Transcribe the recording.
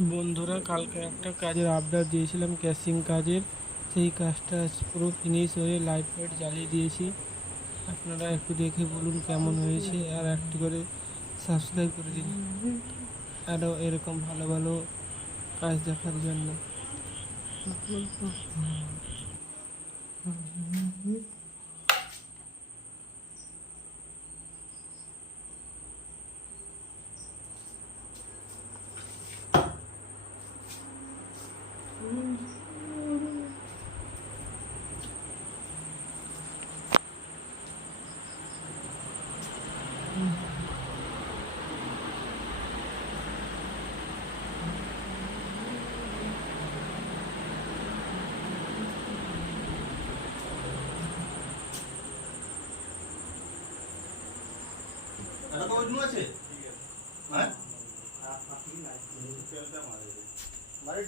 বন্ধুরা, কালকে একটা কাজের আপডেট দিয়েছিলাম, ক্যাশিং কাজের। সেই কাজটা পুরো ফিনিশ হয়ে লাইট ফাইট জ্বালিয়ে দিয়েছি। আপনারা একটু দেখে বলুন কেমন হয়েছে, আর একটু করে সাবস্ক্রাইব করে দিন আরও এরকম ভালো ভালো কাজ দেখার জন্য। এটা তো ওইগুলো আছে হ্যাঁ মারে